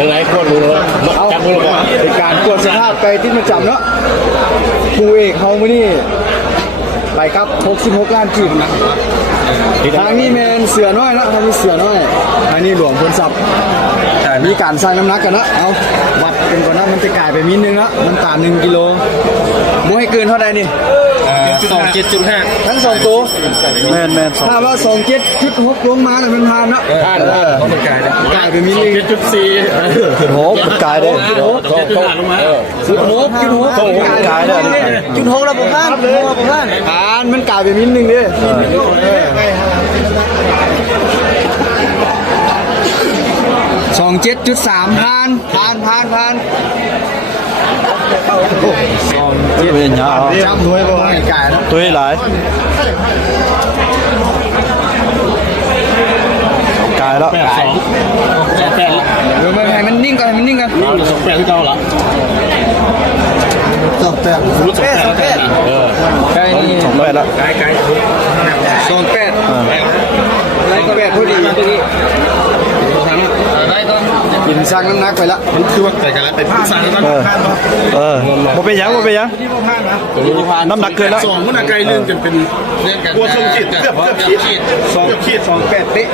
เป็นไรโคตรรู้แล้วจับมือเรา เป็นการตรวจสภาพไก่ที่มันจำเนาะครูเอกเฮามื้อนี้ไปครับ66ล้านกีบทางนี้แมนเสือน้อยเนาะทางนี้เสือน้อยทางนี้หลวงพลทรัพย์มีการสร้างน้ำหนักกันเนาะเอาวัดกันก่อนนะมันจะกลายไปมิลนึงแล้วน้ำตาล1กิโลบ่ให้เกินเท่าใดนี่ 27.5ทั้ง2ตัว แมนสอง ถ้าว่า27.6ลงมาน่ะมันผ่านเนาะ ผ่านต้องกาย กลายไปมิลนึง 7.4 โหกายได้ 7.5ลงมา6.6 กายได้ จุด6แล้วบ่ผ่านผ่านมันกลายไปมิลนึงเด้27.3ผ่านเป็นยา จำด้วยบ่ให้กายเนาะ ตัวหลายกายแล้ว 82 เดี๋ยวมันนิ่งก่อนมันนิ่งก่อน เราจะ28ที่เก่าละ รู้สึก28ไก่นี่ 2 8แล้ว ไกล 28ไรก็แบบพอดีกินสร้างน้ำหนักไปละ มันคือว่าไกลกันแล้วเป็นสารกัน บ่เป็นยังน้ำหนักเกินแล้ว สองมันไกลเรื่องจนเป็นเรื่องกันกลัวเครื่องขีดเกือบขีด28เป๊ะ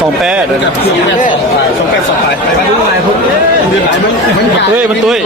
2 8 กับเครื่อง28 2ไปไปดูไหนพุ่งเดือนไหนมัน มันตุ้ย